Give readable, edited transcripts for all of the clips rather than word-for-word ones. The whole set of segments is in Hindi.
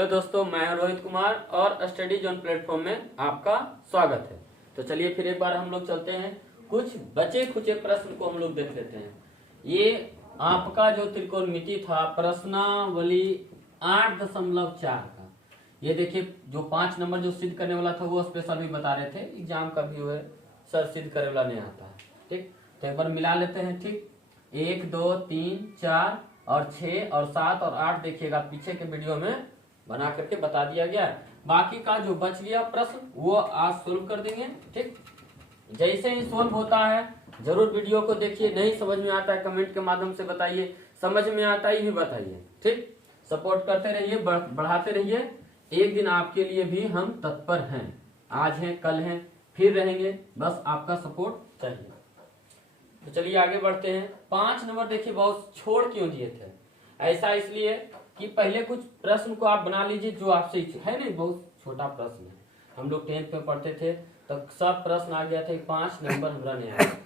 हेलो दोस्तों, मैं हूं रोहित कुमार और स्टडी जोन प्लेटफॉर्म में आपका स्वागत है। तो चलिए फिर एक बार हम लोग चलते हैं, कुछ बचे खुचे प्रश्न को हम लोग देख लेते हैं। ये आपका जो त्रिकोणमिति था प्रश्नावली 8.4 का, ये देखिए जो 5 नंबर जो सिद्ध करने वाला था वो स्पेशल भी बता रहे थे, एग्जाम का भी हुए सर सिद्ध करने वाला नहीं आता है। ठीक, तो एक बार मिला लेते हैं। ठीक, 1 2 3 4 और 6 और 7 और 8 देखिएगा पीछे के वीडियो में बना करके बता दिया गया है। बाकी का जो बच गया प्रश्न वो आज सोल्व कर देंगे। ठीक, जैसे ही सोल्व होता है जरूर वीडियो को देखिए। नहीं समझ में आता है कमेंट के माध्यम से बताइए, समझ में आता है ये बताइए। ठीक, सपोर्ट करते रहिए, बढ़ाते रहिए। एक दिन आपके लिए भी हम तत्पर हैं, आज हैं, कल हैं, फिर रहेंगे, बस आपका सपोर्ट चाहिए। तो चलिए आगे बढ़ते हैं। 5 नंबर देखिए बहुत छोड़ क्यों दिए थे, ऐसा इसलिए कि पहले कुछ प्रश्न को आप बना लीजिए जो आपसे है नहीं, बहुत छोटा प्रश्न है। हम लोग 10th में पढ़ते थे तो सब प्रश्न आ गया था, 5 नंबर हमारा नहीं आया था।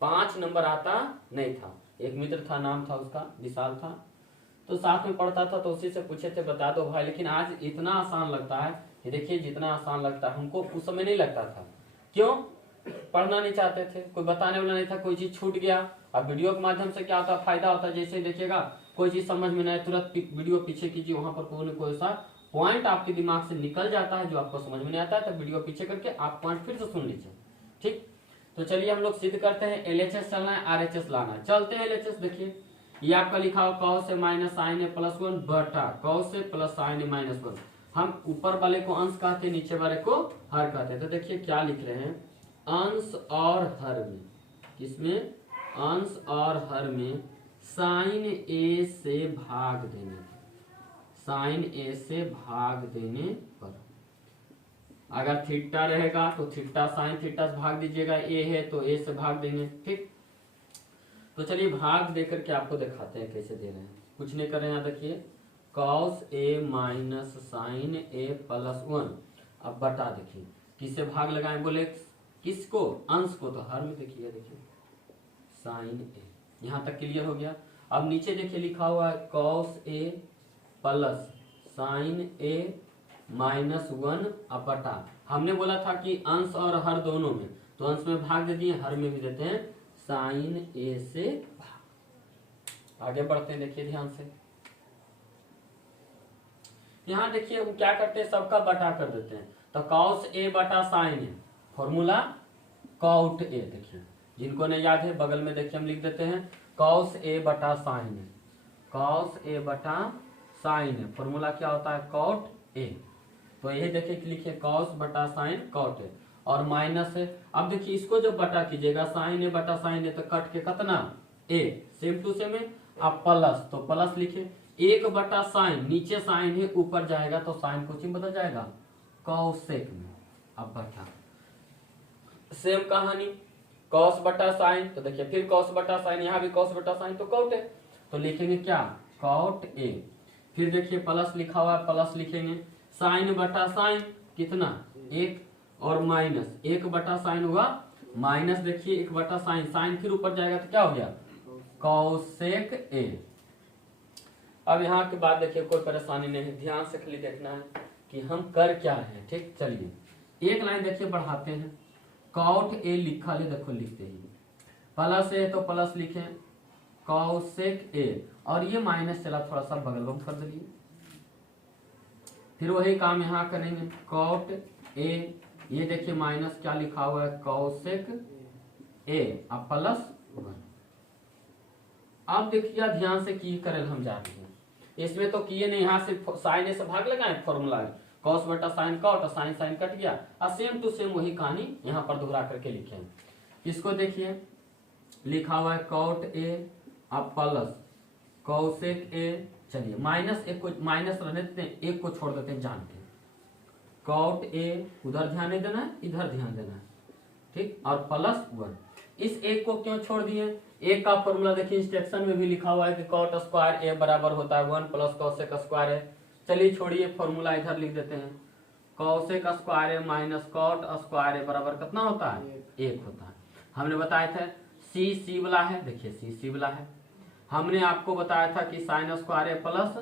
5 नंबर आता नहीं था। एक मित्र था, नाम था उसका विशाल था, तो साथ में पढ़ता था, तो उसी से पूछे थे बता दो भाई। लेकिन आज इतना आसान लगता है कि देखिए जितना आसान लगता है हमको उस समय नहीं लगता था। क्यों? पढ़ना नहीं चाहते थे, कोई बताने वाला नहीं था, कोई चीज छूट गया। अब वीडियो के माध्यम से क्या होता है, फायदा होता है। जैसे देखिएगा कोई चीज समझ में नहीं, तुरंत वीडियो पीछे कीजिए, वहां पर कोई न कोई सा पॉइंट आपके दिमाग से निकल जाता है जो आपको समझ में नहीं आता है, तो वीडियो पीछे करके आप पॉइंट फिर से सुन लीजिए। ठीक, तो चलिए हम लोग सिद्ध करते हैं। LHS चलना है, RHS लाना है। चलते हैं LHS। देखिए ये आपका लिखा हो cos से माइनस साइन ए प्लस 1 बटा cos से प्लस साइन ए माइनस 1। हम ऊपर वाले को अंश कहते हैं, नीचे वाले को हर कहते हैं। तो देखिए क्या लिख रहे हैं, अंश और हर में, किसमें? अंश और हर में साइन ए से भाग देने पर, साइन ए से भाग देने पर अगर थीटा रहेगा तो थीटा साइन थीटा से भाग दीजिएगा, ए है तो ए से भाग देंगे। ठीक, तो चलिए भाग देकर के आपको दिखाते हैं कैसे दे रहे हैं। कुछ नहीं कर रहे हैं, यहाँ देखिए cos ए माइनस साइन ए प्लस 1। अब बटा देखिए किससे भाग लगाएं, बोले किसको? अंश को, तो हर में देखिए साइन ए। यहां तक क्लियर हो गया। अब नीचे देखिए लिखा हुआ है cos ए प्लस साइन ए माइनस 1 अब बटा, हमने बोला था कि अंश और हर दोनों में, तो अंश में भाग दे दिए, हर में भी देते हैं साइन ए से भाग। आगे बढ़ते हैं, देखिए ध्यान से। यहां देखिए हम क्या करते हैं, सबका बटा कर देते हैं। तो cos ए बटा साइन ए, फॉर्मूला कॉट ए। देखिए जिनको नहीं याद है बगल में देखिए हम लिख देते हैं cos ए बटा साइन ए, cos ए बटा साइन ए, फॉर्मूला क्या होता है कॉट ए। तो यही देखिए लिखिए cos बटा साइन कॉट ए और माइनस है। अब देखिए इसको जो बटा कीजिएगा साइन ए बटा साइन ए, तो कट के कितना ए, सेम टू सेम है। अब प्लस, तो प्लस लिखे 1 बटा साइन, नीचे साइन है ऊपर जाएगा तो साइन कुछ ही बदल जाएगा कॉसेक में। अब बटा सेम कहानी cos बटा साइन, तो देखिए फिर cos बटा साइन, यहाँ भी cos बटा साइन तो कॉट है, तो लिखेंगे क्या कॉट ए। फिर देखिए प्लस लिखा हुआ है, प्लस लिखेंगे साइन बटा साइन कितना 1 और माइनस 1 बटा साइन हुआ माइनस, देखिए 1 बटा साइन, साइन फिर ऊपर जाएगा तो क्या हो गया कॉसेक ए। अब यहाँ के बाद देखिए कोई परेशानी नहीं है, ध्यान से खाली देखना है कि हम कर क्या रहे हैं। ठीक, चलिए एक लाइन देखिए बढ़ाते हैं। कॉट ए लिखा ले, देखो लिखते ही प्लस ए तो प्लस लिखे कॉसेक ए, और ये माइनस चला थोड़ा सा बगल में कर दिए। फिर वही काम यहाँ करेंगे कॉट ए, ये देखिए माइनस क्या लिखा हुआ है कॉसेक ए, अब प्लस 1। अब देखिए ध्यान से की करे हम जा रहे हैं, इसमें तो किए नहीं, यहाँ से साइन ए से भाग लगाए फॉर्मूला है cos बटा साइन कॉट, और साइन साइन कट गया, और सेम टू सेम वही कहानी यहाँ पर दोहरा करके लिखे हैं। इसको देखिए लिखा हुआ है कॉट ए अब प्लस कॉसेक ए। चलिए माइनस एक को माइनस रहने देते हैं, एक को छोड़ देते हैं जान के, कॉट ए उधर ध्यान नहीं देना है, इधर ध्यान देना है। ठीक, और प्लस 1। इस एक को क्यों छोड़ दिए, एक का फॉर्मूला देखिए इंस्ट्रक्शन में भी लिखा हुआ है कि कॉट स्क्वायर ए बराबर होता है 1 प्लस कॉसेक स्क्वायर है। चलिए छोड़िए फॉर्मूला, इधर लिख देते हैं कॉसेक स्क्वायर ए माइनस कॉट स्क्वायर ए बराबर कितना होता है 1 होता है। हमने बताया था सी वाला है, देखिए सी वाला है। हमने आपको बताया था कि साइन स्क्वायर ए प्लस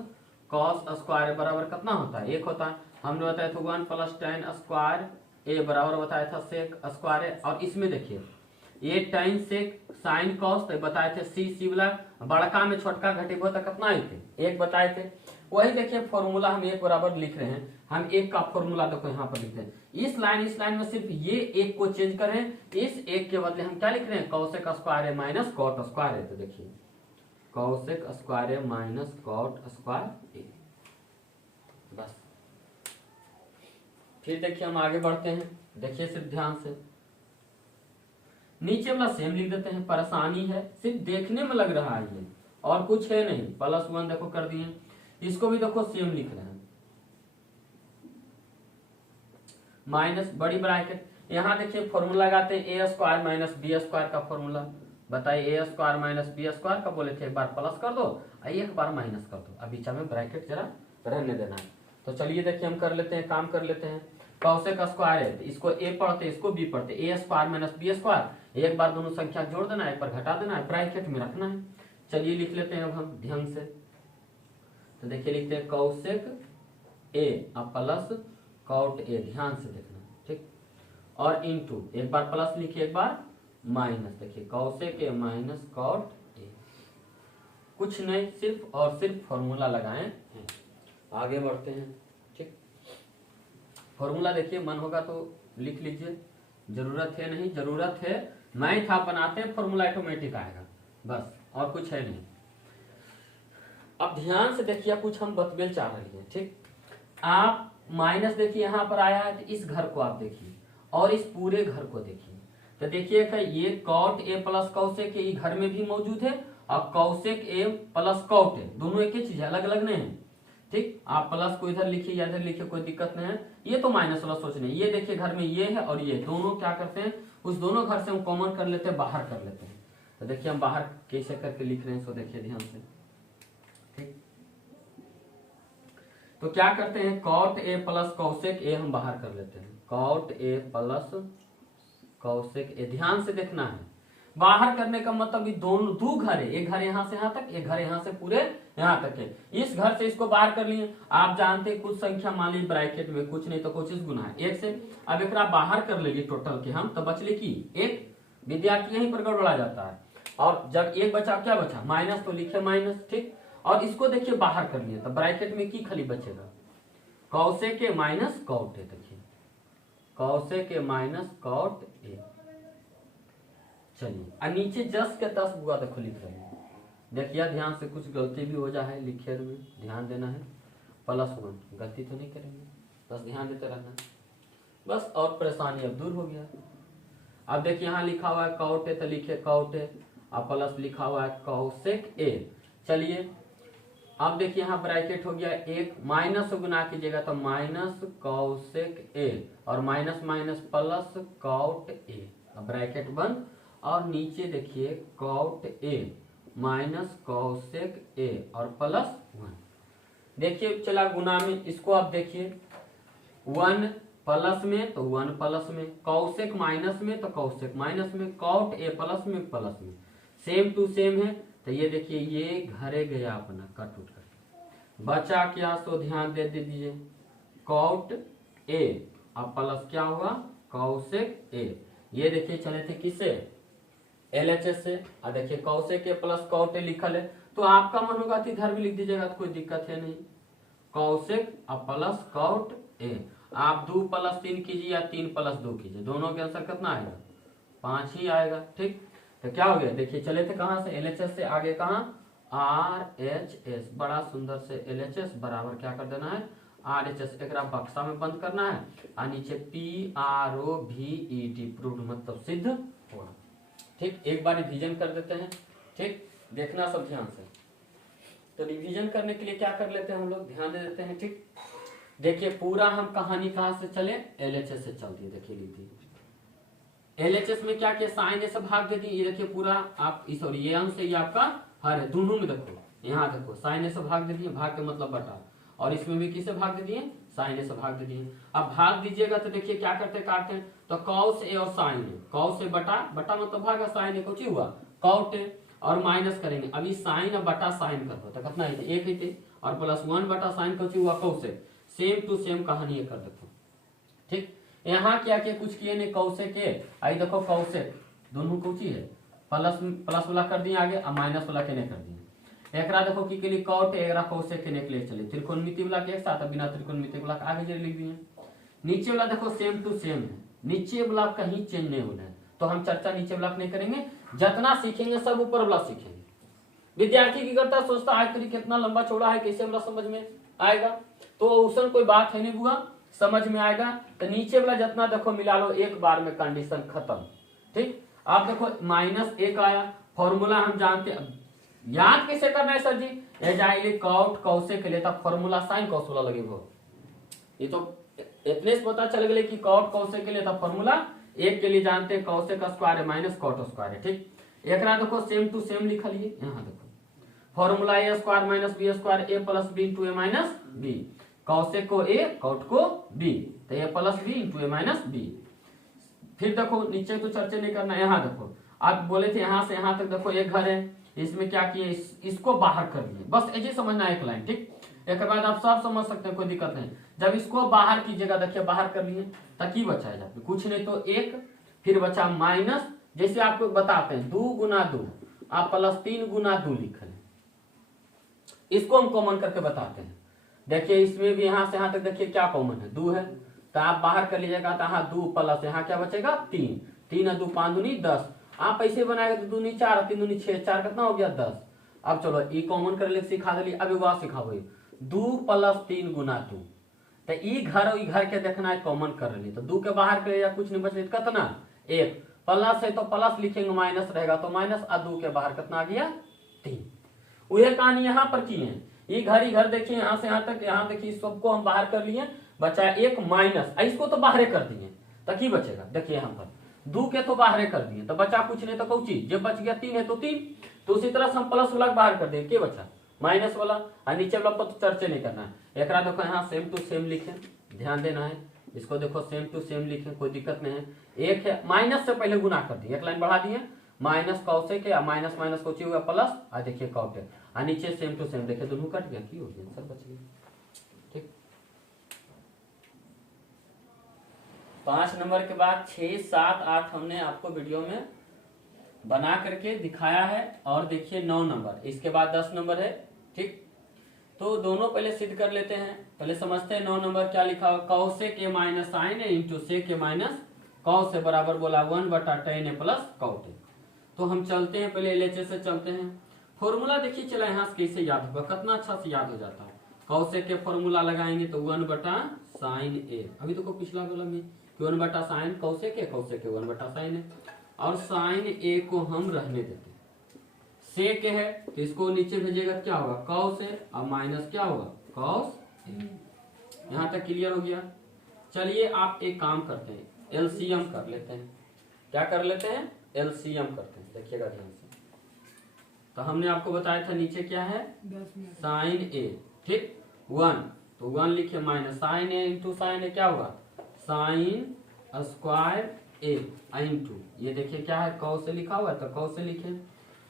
कॉस स्क्वायर बराबर कितना होता है, 1 होता है। हमने बताया था 1 + tan स्क्वायर ए बराबर बताया था सेक स्क्वायर। और इसमें देखिए ये tan सेक साइन कॉस तो बताए थे सी वाला बड़का में छोटका घटेबो तो कितना आते, 1 बताए थे। वही देखिए फॉर्मूला हम 1 बराबर लिख रहे हैं, हम 1 का फॉर्मूला देखो यहाँ पर लिख रहे हैं। इस लाइन में सिर्फ ये 1 को चेंज करें, इस 1 के बदले हम क्या लिख रहे हैं, कॉसेक स्क्वायर ए माइनस कॉट स्क्वायर ए। तो देखिए कॉसेक स्क्वायर ए माइनस कॉट स्क्वायर ए, बस। फिर देखिए हम आगे बढ़ते हैं, देखिए सिर्फ ध्यान से नीचे वाला सेम लिख देते हैं, परेशानी है सिर्फ देखने में लग रहा है ये और कुछ है नहीं। +1 देखो कर दिए, इसको भी देखो सेम लिख रहे हैं, माइनस बड़ी ब्रैकेट। यहाँ देखिए फॉर्मूला लगाते हैं a square minus b square का फॉर्मूला। बताइए a square minus b square का बोले थे, एक बार प्लस कर दो और एक बार माइनस कर दो, अब बीच में ब्रैकेट जरा रहने देना है। तो चलिए देखिए हम कर लेते हैं, काम कर लेते हैं। कॉसेक स्क्वायर है, इसको a पढ़ते इसको b पढ़ते, a square minus b square, एक बार दोनों संख्या जोड़ देना है, एक बार घटा देना है, ब्रैकेट में रखना है। चलिए लिख लेते हैं अब हम ध्यान से। तो देखिए लिखते हैं कॉसेक a अब प्लस कॉट a, ध्यान से देखना, ठीक। और इनटू एक बार प्लस लिखिए एक बार माइनस, देखिए cosec a minus cot a। कुछ नहीं, सिर्फ और सिर्फ फॉर्मूला लगाएं हैं। आगे बढ़ते हैं, ठीक। फॉर्मूला देखिए मन होगा तो लिख लीजिए, जरूरत है नहीं, जरूरत है मैथ आप बनाते हैं फॉर्मूला ऑटोमेटिक आएगा, बस और कुछ है नहीं। अब ध्यान से देखिए कुछ हम बतबेल चाह रही हैं, ठीक। आप माइनस देखिए यहाँ पर आया है, तो इस घर को आप देखिए और इस पूरे घर को देखिए। तो देखिए ये cot a plus cosec a घर में भी मौजूद है और cosec a plus cot a दोनों एक ही चीज है, अलग अलग नहीं है, ठीक। आप प्लस को इधर लिखिए या इधर लिखिए, कोई दिक्कत नहीं है। ये तो माइनस वाला सोच नहीं, ये देखिए घर में ये है और ये दोनों क्या करते हैं, उस दोनों घर से हम कॉमन कर लेते हैं, बाहर कर लेते हैं। तो देखिए हम बाहर कैसे करके लिख रहे हैं, इसको देखिए ध्यान से, ठीक। तो क्या करते हैं, cot a plus cosec a हम बाहर कर लेते हैं, cot a plus cosec a. ध्यान से देखना है, बाहर करने का मतलब दोनों दो घर है, एक घर यहाँ से यहाँ तक, एक घर यहाँ से पूरे यहाँ तक है। इस घर से इसको बाहर कर लिए। आप जानते हैं कुछ संख्या मान ली ब्रैकेट में, कुछ नहीं तो कुछ गुना है 1 से। अब एक बाहर कर लेंगे टोटल के हम, तो बचले की 1। विद्यार्थी यहीं पर गड़बड़ा जाता है। और जब 1 बचा, क्या बचा, माइनस, तो लिखे माइनस, ठीक। और इसको देखिए बाहर कर लिए, तो ब्रैकेट में की खाली बचेगा, कॉसेक ए माइनस कॉट ए। देखिए cosec A minus cot A. चलिए और नीचे 10 के 10 बुआ देखो लिख रहे हैं। देखिए ध्यान से, कुछ गलती भी हो जाए लिखे में ध्यान देना है। +1 गलती तो नहीं करेंगे, बस ध्यान देते रहना है, बस। और परेशानी अब दूर हो गया। अब देखिए यहाँ लिखा हुआ है कॉट ए, तो लिखे कॉट ए और प्लस लिखा हुआ है कॉसेक ए। चलिए अब देखिए यहाँ ब्रैकेट हो गया 1, माइनस गुना कीजिएगा तो माइनस कॉसेक ए और minus minus plus cot a, अब ब्रैकेट बंद। और नीचे देखिए cot a minus cosec a और +1। देखिए चला गुना में, इसको आप देखिए 1 प्लस में तो 1 प्लस में, कॉसेक माइनस में तो कॉसेक माइनस में, कॉट ए प्लस में प्लस में, सेम टू सेम है। तो ये देखिए ये घरे गया अपना कट उठ कर, बचा क्या, सो ध्यान दे दीजिए कॉट ए अब प्लस क्या होगा कॉसेक ए। ये देखिए चले थे किससे, LHS से। और देखिए cosec a plus cot a लिखल है, तो आपका मन होगा तो इधर भी लिख दीजिएगा, तो कोई दिक्कत है नहीं। कॉसेक अब प्लस कॉट ए, आप 2 + 3 कीजिए या 3 + 2 कीजिए, दोनों के आंसर कितना आएगा, 5 ही आएगा, ठीक। तो क्या हो गया, देखिए चले थे कहां से, LHS से आगे कहां, RHS, बड़ा सुंदर से LHS बराबर क्या कर देना है RHS, एक बक्सा में बंद करना है और नीचे PROVED प्रूव्ड मतलब सिद्ध हुआ, ठीक। एक बार रिवीजन कर देते हैं, ठीक, देखना सब ध्यान से। तो रिवीजन करने के लिए क्या कर लेते हैं हम लोग, ध्यान दे देते हैं, ठीक। देखिए पूरा हम कहानी कहां से चले, LHS से चलती है। देखिए लीजिए LHS में क्या किया, साइन ए से भाग दे दी। ये देखिए पूरा आप सॉरी ये अंश ये आपका हर है, दोनों में देखो, यहाँ देखो साइन ए से भाग दे दिए, भाग के मतलब बटा, और इसमें भी किसे भाग दे दिए, साइन ए से भाग दे दिए। अब भाग दीजिएगा तो देखिए क्या करते काटते हैं, तो कॉस ए और साइन ए, कॉस ए बटा, बटा मतलब भागा, साइन ए कुछ हुआ कॉट ए और माइनस करेंगे। अभी साइन और बटा साइन कर दो तो कितना है, 1 है, और प्लस 1/sin कौची हुआ कौशेक, सेम टू सेम कहानी ये कर देखो। ठीक, यहाँ क्या किया, कुछ किए नहीं, कौशेक के आई देखो कौशेक दोनों कौची है, प्लस वाला कर दिए आगे और माइनस वाला केने कर दिए। एकरा देखो की के लिए कॉट एकरा कौशेक केने के लिए चले, त्रिकोणमिति वाला के एक साथ बिना त्रिकोणमिति वाला आगे जरूर लिख दिए। नीचे वाला देखो सेम टू सेम है, नीचे वाला कहीं चेंज नहीं होना है, तो हम चर्चा नीचे वाला नहीं करेंगे, जितना सीखेंगे सब ऊपर वाला सीखेंगे। विद्यार्थी की करता सोचता आखिर कितना लंबा चौड़ा है, कैसे वाला समझ में आएगा, तो उसन कोई बात है नहीं बुआ, समझ में आएगा। तो नीचे वाला जितना देखो मिला लो, एक बार में कंडीशन खत्म। ठीक, आप देखो -1 आया, फॉर्मूला हम जानते हैं, याद कैसे करना है सर जी, एजाइल कॉट कौशेक के लिए था फॉर्मूला साइन कॉस वाला लगे वो, ये तो इतने से पता चल गए कि कॉट कौशेक के लिए था फॉर्मूला, एक के लिए जानते हैं कौशेक का स्क्वायर है माइनस कॉट स्क्वायर है। ठीक, एकरा देखो सेम टू सेम लिखा लिए, यहाँ देखो formula a square minus b square a plus b into a minus b, cosec को a कॉट को b, तो a plus b into a minus b. फिर देखो नीचे तो चर्चा नहीं करना, यहाँ देखो आप बोले थे यहाँ से यहाँ तक देखो एक घर है, इसमें क्या किए, इसको बाहर कर दिए, बस ऐसे समझना एक लाइन। ठीक, एक बाद आप सब समझ सकते हैं, कोई दिक्कत नहीं। जब इसको बाहर कीजिएगा, देखिए बाहर कर लिए, तक बचा है कुछ नहीं तो 1, फिर बचा माइनस, जैसे आपको बताते हैं 2 गुना 2 आप प्लस 3 गुना 2 लिख लें, इसको हम कॉमन करके बताते हैं। देखिए इसमें भी यहाँ से यहाँ तक देखिए क्या कॉमन है, 2 है, तो आप बाहर कर लीजिएगा, तो यहाँ 2 प्लस यहाँ क्या बचेगा 3, 3 और 2 5 दूनी 10, आप ऐसे बनाएगा तो 2 दूनी 4 3 दूनी 6, 4 कितना हो गया 10। अब चलो ये कॉमन कर ले सिखा दिली, अब वह सिखाओ 2 प्लस 3 गुना 2, तो ई घर के देखना है कॉमन कर ली, तो 2 के बाहर कर लिया कुछ नहीं बच रही कितना 1, प्लस है तो प्लस लिखेंगे, माइनस रहेगा तो माइनस, और 2 के बाहर कितना आ गया 3। वह कहानी यहाँ पर की है, ये घर देखिए यहाँ से यहाँ तक, यहाँ देखिए सबको हम बाहर कर लिए, बचा 1 माइनस, इसको तो बाहर कर दिए, तो की बचेगा देखिए यहाँ पर 2 के तो बाहर कर दिए, तो बचा कुछ नहीं तो कौची, जब बच गया 3 है तो 3, तो उसी तरह से हम प्लस वाला बाहर कर दिए, क्या बचा माइनस वाला, और नीचे वाला पर तो चर्चा नहीं करना है। एक देखो यहाँ सेम टू सेम लिखे, ध्यान देना है, इसको देखो सेम टू सेम लिखे, कोई दिक्कत नहीं है। एक है माइनस से पहले गुना कर दिए, एक लाइन बढ़ा दिए, माइनस कौशेक है, माइनस माइनस कोची हुआ प्लस, और देखिए कॉट है, और नीचे सेम टू सेम देखिए दोनों कट गया, की हो गया सब बच गया। ठीक, 5 नंबर के बाद 6 7 8 हमने आपको वीडियो में बना करके दिखाया है, और देखिए 9 नंबर, इसके बाद 10 नंबर है। ठीक, तो दोनों पहले सिद्ध कर लेते हैं, पहले समझते हैं 9 नंबर क्या लिखा हुआ, cosec a minus sine a into sec a minus cos से बराबर बोला 1/tan a प्लस कॉट ए। तो हम चलते हैं पहले LHS से चलते हैं, फॉर्मूला देखिए चला यहाँ से कैसे याद होगा, कितना अच्छा से याद हो जाता है। कौशेक के फॉर्मूला लगाएंगे तो 1/sin a, अभी तो पिछला वाला में 1/sin कौशेक है, कौशेक के 1/sin है, और साइन ए को हम रहने देते हैं, सेक है तो इसको नीचे भेजिएगा क्या होगा कॉस है, और माइनस क्या होगा कॉस। यहाँ तक क्लियर हो गया। चलिए आप एक काम करते हैं, एलसीएम कर लेते हैं, क्या कर लेते हैं एलसीएम करते हैं, देखिएगा ध्यान से। तो हमने आपको बताया था नीचे क्या है साइन ए, ठीक 1, तो 1 लिखे minus sine a into sine ए क्या होगा साइन स्क्वायर ए इंटू, ये देखिए क्या है कौ से लिखा हुआ है तो कौ से लिखे।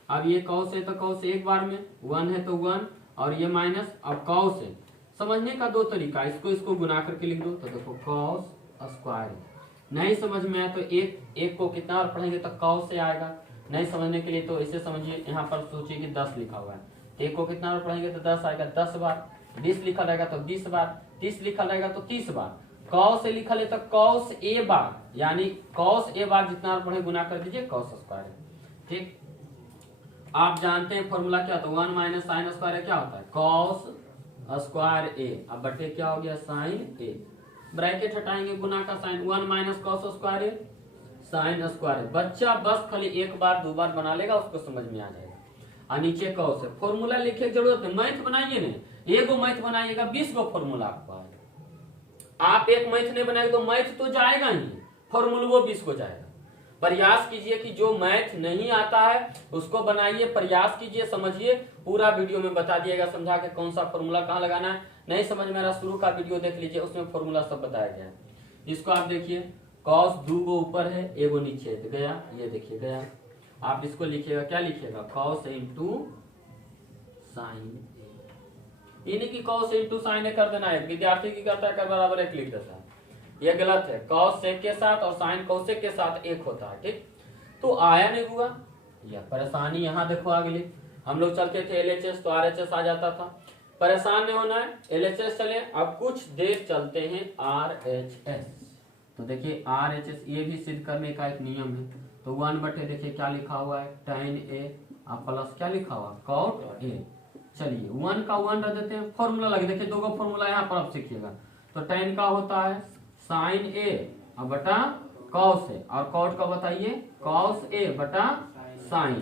अब ये कौ से तो कौ से एक बार में 1 है तो 1, और ये माइनस, अब कौ से समझने का 2 तरीका, इसको गुना करके लिख दो, तो देखो कॉस स्क्वायर। नहीं समझ में आया तो एक को कितना बार पढ़ेंगे तो कौ से आएगा, नहीं समझने के लिए तो इसे समझिए, यहाँ पर सोचिए कि 10 लिखा हुआ है, एक को कितना बार पढ़ेंगे तो 10 आएगा 10 बार, 20 लिखा रहेगा तो 20 बार, 30 लिखा रहेगा तो 30 बार। कॉस से लिखा ले तो कॉस ए बार, यानी कॉस ए बार जितना बार पढ़े गुना कर दीजिए कॉस स्क्वायर। ठीक, आप जानते हैं फॉर्मूला क्या होता है 1 माइनस साइन स्क्वायर क्या होता है कॉस स्क्वायर ए, अब बटे क्या हो गया साइन ए, ब्रैकेट हटाएंगे गुना का साइन 1 माइनस कॉस स्क्वायर ए साइन स्क्वायर। बच्चा बस खाली एक बार 2 बार बना लेगा, उसको समझ में आ जाएगा। और नीचे कॉस है, फॉर्मूला लिखे की जरूरत है, मैथ बनाइए ना, एगो मैथ बनाइएगा 20 गो फॉर्मूला आपको आएगा। आप एक मैथ नहीं बनाएंगे तो मैथ तो जाएगा ही, फॉर्मूला वो 20 को जाएगा। प्रयास कीजिए कि जो मैथ नहीं आता है उसको बनाइए, प्रयास कीजिए, समझिए, पूरा वीडियो में बता दिएगा समझा के कौन सा फॉर्मूला कहाँ लगाना है। नहीं समझ में आ रहा शुरू का वीडियो देख लीजिए, उसमें फॉर्मूला सब बताया गया है। इसको आप देखिए कॉस 2 गो ऊपर है एगो नीचे है, तो गया, ये देखिए गया। आप इसको लिखिएगा क्या लिखिएगा कॉस इंटू साइन, ये नहीं कि cos इंटू साइन ए कर देना है, विद्यार्थी की करता है बराबर 1 लिख देता है, ये गलत है। cos sec के साथ और sin cosec के साथ 1 होता है, ठीक। तो आया नहीं हुआ, यह परेशानी यहाँ देखो अगली, हम लोग चलते थे LHS तो RHS आ जाता था, परेशान नहीं होना है, LHS चले, अब कुछ देर चलते हैं RHS। तो देखिए RHS ये भी सिद्ध करने का एक नियम है, तो 1 बटे देखिए क्या लिखा हुआ है tan A और प्लस क्या लिखा हुआ cot A। चलिए 1 का 1 रख देते हैं, फॉर्मूला लगे, देखिए दो का फॉर्मूला यहाँ पर आप सीखिएगा। तो tan का होता है sin A और बटा cos A, और cot का बताइए cos A बटा sin।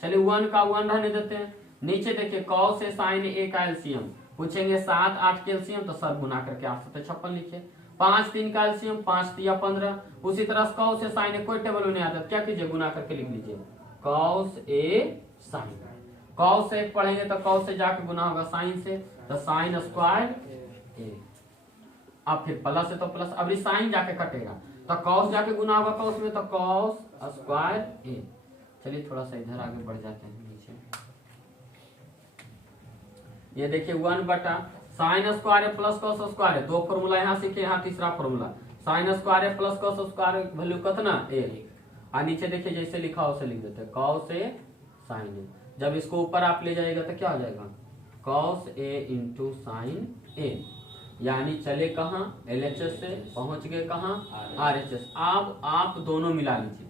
चलिए 1 का 1 रहने देते हैं, नीचे देखिए cos A sin A का एलसीएम पूछेंगे, 7 8 के एलसीएम तो सब गुना करके 856 लिखिए, 5 3 का एलसीएम 5 3 15, उसी तरह cos A sin A कोई टेबल में नहीं आता, क्या कीजिए गुना करके लिख लीजिए cos A sin। cos से पढ़ेंगे तो cos से जाके गुना होगा sin से, तो sin स्क्वायर A, अब फिर प्लस है तो प्लस, अब साइन जाके कटेगा तो cos जाके गुना होगा cos में, तो cos स्क्वायर A। चलिए थोड़ा सा इधर आगे बढ़ जाते हैं नीचे, ये देखिए 1 बटा साइन स्क्वायर है प्लस कॉस स्क्वायर है, दो फॉर्मूला यहाँ सीखे, यहाँ तीसरा फॉर्मूला साइन स्क्वायर है प्लस कॉस स्क्वायर वैल्यू कितना A, और नीचे देखिए जैसे लिखा उसे लिख देते हैं cos A sin A। जब इसको ऊपर आप ले जाएगा तो क्या हो जाएगा cos A into sine A, यानी चले कहाँ LHS से पहुंच गए कहाँ RHS। अब आप दोनों मिला लीजिए,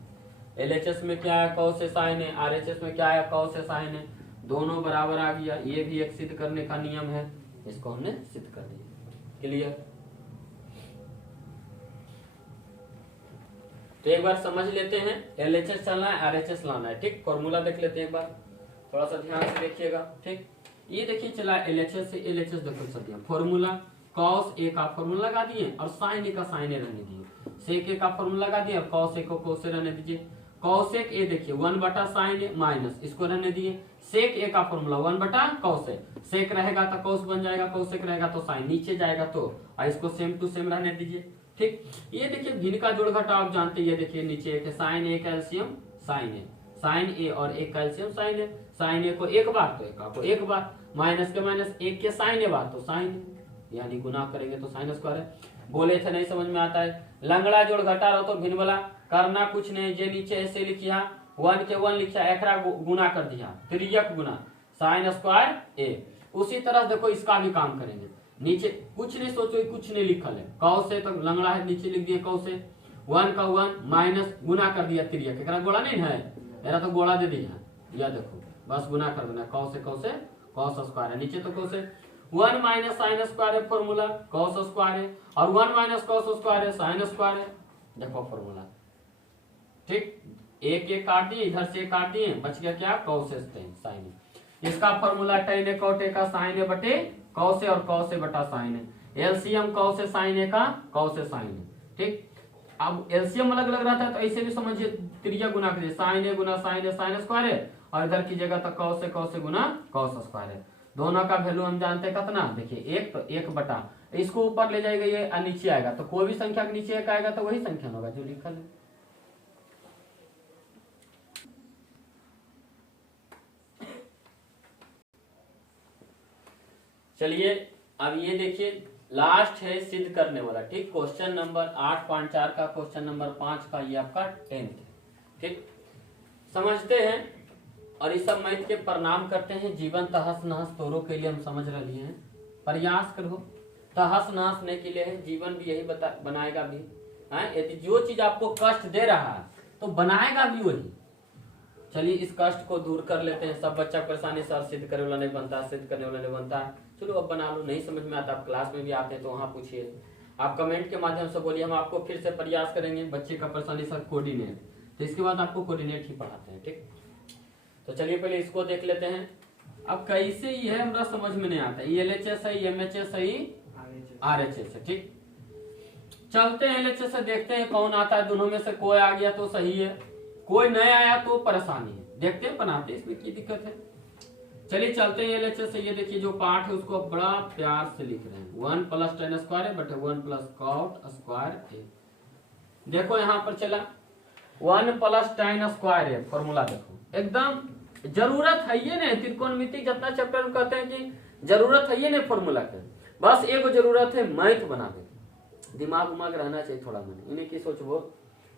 LHS में क्या है cos A sin A, RHS में क्या है cos A sin A, दोनों बराबर आ गया। ये भी एक सिद्ध करने का नियम है, इसको हमने सिद्ध कर दिया। क्लियर? तो एक बार समझ लेते हैं, LHS चलना है RHS लाना है, ठीक। फॉर्मूला देख लेते हैं एक बार, थोड़ा सा ध्यान से देखिएगा, ठीक। ये देखिए चला LHS से LHS देखो सब दिया, फॉर्मूला cos A का फॉर्मूला लगा दिए और sin A का sin A रहने दिए, sec A का फॉर्मूला लगा दिए और cos A को cos A रहने दीजिए। cosec A देखिए 1 बटा sin A माइनस इसको रहने दिए, sec A का फॉर्मूला 1 बटा cos A, sec रहेगा तो cos बन जाएगा, cosec रहेगा तो sin नीचे जाएगा, तो और इसको सेम टू सेम रहने दीजिए, ठीक। ये देखिए भिन्न का जोड़ घटा आप जानते हैं, ये देखिए नीचे एक sin A का LCM sin A, sin A और एक का LCM sin A, sin A को एक बार तो एक को एक बार, माइनस के माइनस एक के sin A बार तो sin, यानी गुना करेंगे तो sin स्क्वायर है। बोले थे नहीं समझ में आता है, लंगड़ा जोड़ घटा रहो तो भिन्न वाला करना कुछ नहीं, जे नीचे ऐसे लिखिया 1 के 1 लिखा, एकरा गुना कर दिया, त्रियक गुना sin स्क्वायर A। उसी तरह देखो इसका भी काम करेंगे, नीचे कुछ नहीं सोचो, कुछ नहीं लिखल है, cos से तो लंगड़ा है नीचे लिख दिए cos से, 1 का 1 माइनस गुना कर दिया त्रियक, एकरा गोला नहीं है, मेरा तो गोला दे दिया, यह देखो बस गुना कर देना, cos से cos स्क्वायर है, नीचे तो cos है, 1 माइनस साइन स्क्वायर है फॉर्मूला cos स्क्वायर है, और 1 माइनस cos स्क्वायर है sin स्क्वायर है, देखो फॉर्मूला, ठीक। एक एक काट दिए, इधर से काट दिए, बच गया क्या cos sin। इसका formula tan A cot A का sin A बटे cos A और cos A बटा sin A, LCM cos A sin A का cos A sin A, ठीक। अब एलसीएम अलग अलग रहता है तो ऐसे भी समझिए, त्रिया गुना करिए sin A Guna sin A sin square है, और इधर की जगह तो cos A Guna cos square है। दोनों का वैल्यू हम जानते हैं कितना, देखिए एक तो एक बटा, इसको ऊपर ले जाएगा ये नीचे आएगा, तो कोई भी संख्या के नीचे एक आएगा तो वही संख्या होगा जो लिखा है। चलिए अब ये देखिए लास्ट है सिद्ध करने वाला, ठीक। क्वेश्चन नंबर 8.4 का क्वेश्चन नंबर 5 का ये आपका 10th, ठीक। समझते हैं और इस सब मैथ के प्रणाम करते हैं। जीवन तहस नहस तोरो के लिए हम समझ रहे हैं, प्रयास करो, तहस नहसने के लिए है, जीवन भी यही बनाएगा भी है। यदि जो चीज आपको कष्ट दे रहा है तो बनाएगा भी वही। चलिए इस कष्ट को दूर कर लेते हैं। सब बच्चा परेशानी सर सिद्ध करने वाला नहीं बनता, सिद्ध करने वाला नहीं बनता, चलो अब बना लो। नहीं समझ में आता आप क्लास में भी आते हैं तो वहां पूछिए, आप कमेंट के माध्यम से बोलिए, हम आपको फिर से प्रयास करेंगे। बच्चे का परेशानी सर कोऑर्डिनेट, तो इसके बाद आपको कोऑर्डिनेट ही पढ़ाते हैं, ठीक। तो चलिए पहले इसको देख लेते हैं। अब कैसे ही है हमरा समझ में नहीं आता, LHS है, MHS है, RHS है, ठीक। चलते हैं LHS से, देखते हैं कौन आता है, दोनों में से कोई आ गया तो सही है, कोई नहीं आया तो परेशानी है। देखते हैं बनाते, इसमें की दिक्कत है। चलिए चलते हैं LHS से। ये देखिए जो पार्ट है उसको बड़ा प्यार से लिख रहे हैं, 1 प्लस tan स्क्वायर है बटे 1 प्लस cot स्क्वायर है। देखो यहाँ पर चला 1 प्लस tan स्क्वायर है, फॉर्मूला देखो एकदम जरूरत है ये नहीं। त्रिकोणमिति जितना चैप्टर में कहते हैं कि जरूरत है ये नहीं फॉर्मूला के, बस एगो जरूरत है मैथ बनावे के। दिमाग उमाग रहना चाहिए थोड़ा मैंने, इन्हें की सोचबो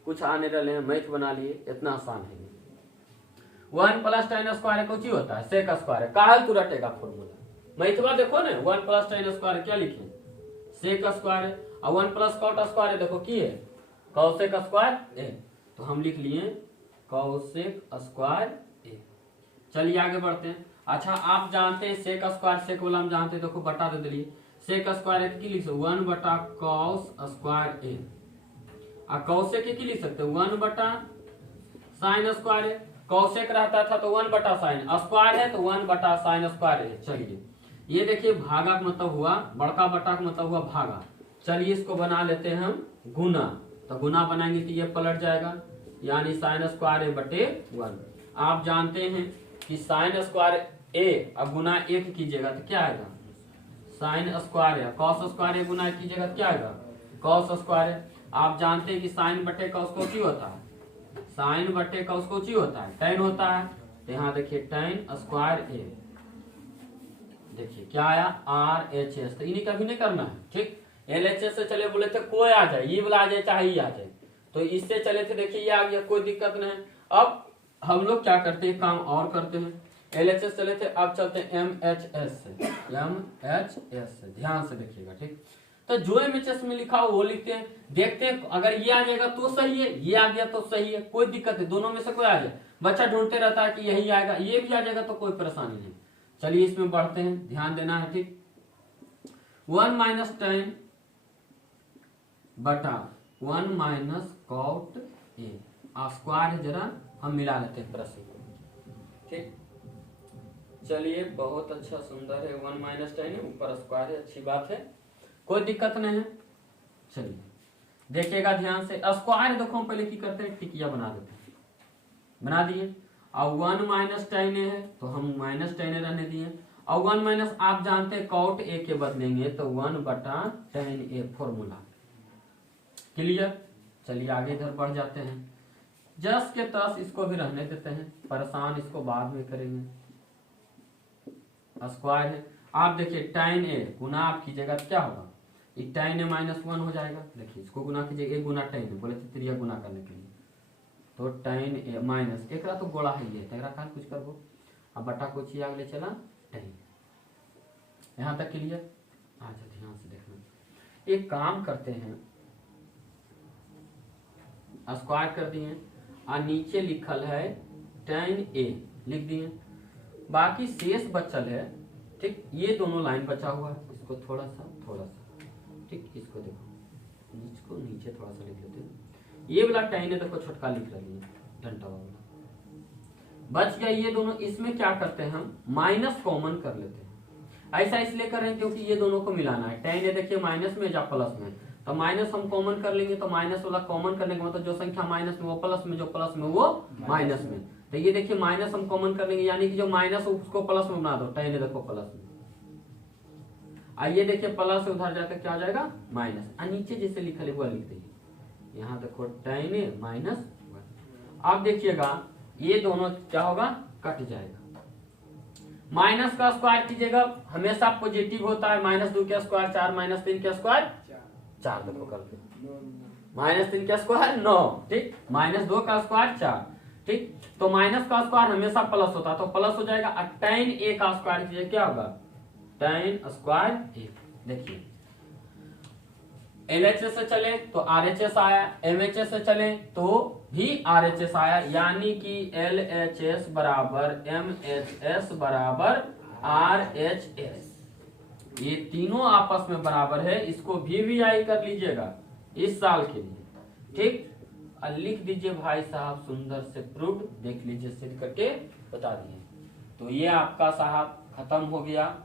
कुछ आने रहे हैं मैथ बना लिए, इतना आसान है। 1 + tan स्क्वायर कुछ ही होता है सेक स्क्वायर, काहल तू रटेगा फॉर्मूला। मैथवा देखो ना 1 + tan स्क्वायर क्या लिखे सेक स्क्वायर, और 1 + cot स्क्वायर देखो की है कौसेक स्क्वायर ए, तो हम लिख लिए कौसेक स्क्वायर ए। चलिए आगे बढ़ते हैं। अच्छा आप जानते हैं सेक स्क्वायर सेक वाला हम जानते हैं, देखो बटा दे दिए सेक स्क्वायर की लिख सकते 1/cos स्क्वायर ए, और कौसेक की लिख सकते 1/sin स्क्वायर ए। कौसेक रहता था तो 1/sin, स्क्वायर है तो 1/sin स्क्वायर है। चलिए ये देखिए भागा का मतलब हुआ बड़का बटा का मतलब हुआ भागा। चलिए इसको बना लेते हैं हम गुना, तो गुना बनाएंगे तो ये पलट जाएगा, यानी sin स्क्वायर ए बटे 1। आप जानते हैं कि sin स्क्वायर ए अब गुना 1 कीजिएगा तो क्या आएगा sin स्क्वायर है, cos स्क्वायर ए गुना कीजिएगा तो क्या आएगा cos स्क्वायर है। आप जानते हैं कि sin बटे cos को क्या होता है, sin बटे cos को क्या होता है tan होता है, तो यहाँ देखिए tan स्क्वायर ए, देखिए क्या आया RHS, तो इन्हीं कभी नहीं करना है ठीक। LHS से चले बोले थे कोई आ जाए, ये वाला आ जाए चाहे ये आ जाए, तो इससे चले थे देखिए ये आ गया कोई दिक्कत नहीं। अब हम लोग क्या करते हैं काम और करते हैं, LHS चले थे अब चलते हैं MHS से, MHS से ध्यान से देखिएगा ठीक। तो जो MHS में लिखा हो वो लिखते हैं, देखते हैं अगर ये आ जाएगा तो सही है, ये आ गया तो सही है, कोई दिक्कत है, दोनों में से कोई आ जाए। बच्चा ढूंढते रहता है कि यही आएगा, ये भी आ जाएगा तो कोई परेशानी नहीं। चलिए इसमें बढ़ते हैं, ध्यान देना है ठीक। 1 - tan बटा 1 - cot ए स्क्वायर है, जरा हम मिला लेते हैं प्रश्न को ठीक। चलिए बहुत अच्छा सुंदर है, 1 - tan ऊपर स्क्वायर है, अच्छी बात है, कोई दिक्कत नहीं है। चलिए देखिएगा ध्यान से, स्क्वायर देखो हम पहले की करते हैं टिकिया बना देते हैं, बना दिए। और 1 - tan है तो हम -tan रहने दिए, और 1 आप जानते हैं cot ए के बदलेंगे तो 1/tan ए फॉर्मूला क्लियर। चलिए आगे इधर बढ़ जाते हैं, जस के तस इसको भी रहने देते हैं, परेशान इसको बाद में करेंगे। स्क्वायर है, आप देखिए tan ए गुना आप कीजिएगा तो क्या होगा, ये tan ए -1 हो जाएगा। देखिए इसको गुना कीजिए, 1 × tan ए बोले थे त्रिया गुना करने के लिए, तो tan ए माइनस एक तो गोला है ये तेरा काल कुछ करबो, अब बटा को छी आगे चला tan, यहाँ तक क्लियर। अच्छा ध्यान से देखना, एक काम करते हैं स्क्वायर कर दिए और नीचे लिखल है tan ए लिख दिए, बाकी शेष बचल है ठीक, ये दोनों लाइन बचा हुआ है, इसको थोड़ा सा ठीक, इसको देखो इसको नीचे थोड़ा सा लिख लेते हैं, ये वाला tan है देखो छोटका लिख रही है डंटा वाला बच गया, ये दोनों इसमें क्या करते हैं हम माइनस कॉमन कर लेते हैं। ऐसा इसलिए कर रहे हैं क्योंकि ये दोनों को मिलाना है, tan है देखिए माइनस में या प्लस में, तो माइनस हम कॉमन कर लेंगे, तो माइनस वाला कॉमन करने का मतलब जो संख्या माइनस में वो प्लस में, जो प्लस में वो माइनस में, तो ये देखिए माइनस हम कॉमन कर लेंगे, यानी कि जो माइनस उसको प्लस में बना दो, tan है देखो प्लस में, आइए देखिए प्लस उधर जाकर क्या हो जाएगा माइनस, और नीचे जैसे लिखा है वो लिख दीजिए, यहाँ देखो tan है -1। आप देखिएगा ये दोनों क्या होगा कट जाएगा, माइनस का स्क्वायर कीजिएगा हमेशा पॉजिटिव होता है, -2 का स्क्वायर 4, -3 का स्क्वायर 4, देखो करके -3 का स्क्वायर 9 ठीक, -2 का स्क्वायर 4 ठीक, तो माइनस का स्क्वायर हमेशा प्लस होता है तो प्लस हो जाएगा, और tan ए का स्क्वायर कीजिए क्या होगा tan स्क्वायर ए। देखिए LHS से चले तो RHS आया, MHS से चले तो भी RHS आया, यानी कि LHS बराबर MHS बराबर RHS, ये तीनों आपस में बराबर है, इसको VVI कर लीजिएगा इस साल के लिए ठीक, और लिख दीजिए भाई साहब सुंदर से प्रूफ, देख लीजिए सिद्ध करके बता दिए। तो ये आपका साहब खत्म हो गया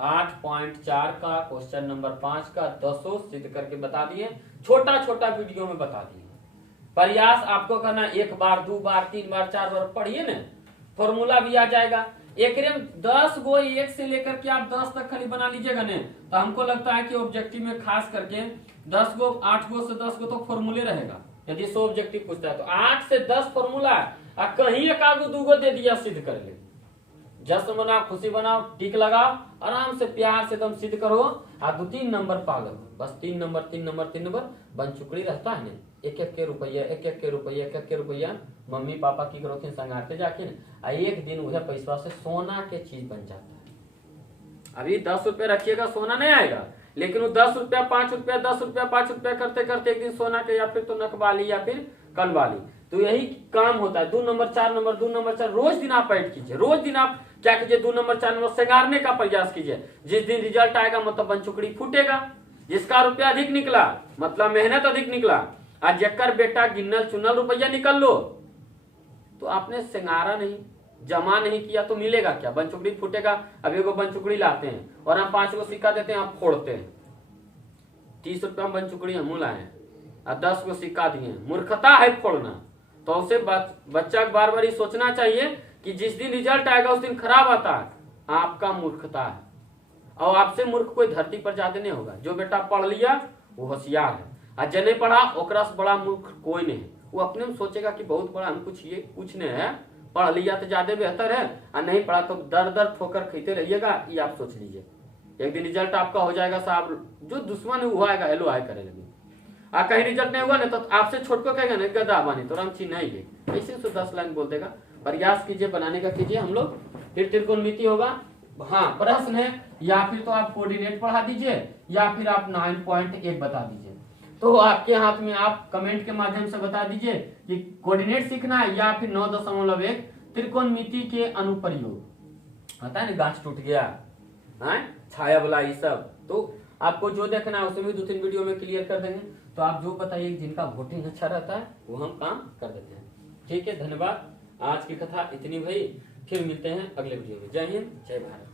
8.4 का क्वेश्चन नंबर 5 का 10 सिद्ध करके बता दिए, छोटा छोटा वीडियो में बता दिए। प्रयास आपको करना, 1 बार 2 बार 3 बार 4 बार पढ़िए ना, फॉर्मूला भी आ जाएगा। एक 10 गो 1 से लेकर के आप 10 तक खाली बना लीजिएगा ने, तो हमको लगता है कि ऑब्जेक्टिव में खास करके 10 गो 8 गो से 10 गो तो फॉर्मूले रहेगा, यदि 100 ऑब्जेक्टिव पूछता है तो 8 से 10 फॉर्मूला, कहीं 1 आगो 2 गो दे दिया सिद्ध कर ले, जश्न बनाओ, खुशी बनाओ, टिक लगाओ, आराम से प्यार से एकदम सिद्ध करो। और 2-3 नंबर पागल, बस 3 नंबर 3 नंबर 3 नंबर बनचुकड़ी रहता है ना, एक एक के रुपया, एक एक के रुपया, एक एक के रुपया मम्मी पापा की करो संगारते जाके ना, एक दिन उधर पैसा से सोना के चीज बन जाता है। अभी 10 रुपया रखिएगा सोना नहीं आएगा, लेकिन वो 10 रुपया 5 रुपया 10 रुपया 5 रुपया करते करते एक दिन सोना के या फिर तो नकवाली या फिर कनवाली। तो यही काम होता है। 2 नंबर 4 नंबर 2 नंबर 4 रोज दिन आप ऐड कीजिए, रोज दिन आप क्या कीजिए, 2 नंबर 4 नंबर सिंगारने का प्रयास कीजिए। जिस दिन रिजल्ट आएगा मतलब बनचुकड़ी फूटेगा। जिसका रुपया अधिक निकला मतलब मेहनत अधिक निकला, आज जकर बेटा गिनल चुनल रुपया निकल लो, तो आपने सिंगारा नहीं, जमा नहीं किया तो मिलेगा क्या? बनचुकड़ी फूटेगा। अब एगो बनचुकड़ी लाते हैं और हम 5 को सिक्का देते हैं, आप फोड़ते हैं। 30 रुपया में बनचुकड़ी हम लाए और 10 को सिक्का दिए, मूर्खता है फोड़ना। तो उसे बच्चा को बार बार ये सोचना चाहिए कि जिस दिन रिजल्ट आएगा उस दिन खराब आता है, आपका मूर्खता है। और आपसे मूर्ख कोई धरती पर ज्यादा नहीं होगा। जो बेटा पढ़ लिया वो होशियार है, और जो नहीं पढ़ा ओकरा से बड़ा मूर्ख कोई नहीं है। वो अपने में सोचेगा कि बहुत बड़ा हम कुछ नहीं है, पढ़ लिया तो ज्यादा बेहतर है, और नहीं पढ़ा तो दर दर ठोकर खाते रहिएगा। ये आप सोच लीजिए, एक दिन रिजल्ट आपका हो जाएगा साहब, जो दुश्मन है वो आएगा हेलो हाय करे लगे। और कहीं रिजल्ट नहीं हुआ ना तो आपसे छोट को कहेगा ना गदा बानी तो राम चिन्ह ऐसे 10 लाइन बोल देगा। प्रयास कीजिए, बनाने का कीजिए। हम लोग फिर त्रिकोणमिति होगा, हाँ प्रश्न है, या फिर तो आप कोऑर्डिनेट पढ़ा दीजिए या फिर आप 9.1 बता दीजिए। तो आपके हाथ में, आप कमेंट के माध्यम से बता दीजिए कि कोऑर्डिनेट सीखना है या फिर 9.1 त्रिकोणमिति के अनुप्रयोग। पता है ना गाछ टूट गया, छाया वाला ये सब, तो आपको जो देखना है उसे भी 2-3 वीडियो में क्लियर कर देंगे। तो आप जो बताइए जिनका वोटिंग अच्छा रहता है वो हम काम कर देते हैं। ठीक है, धन्यवाद। आज की कथा इतनी भाई, फिर मिलते हैं अगले वीडियो में। जय हिंद, जय भारत।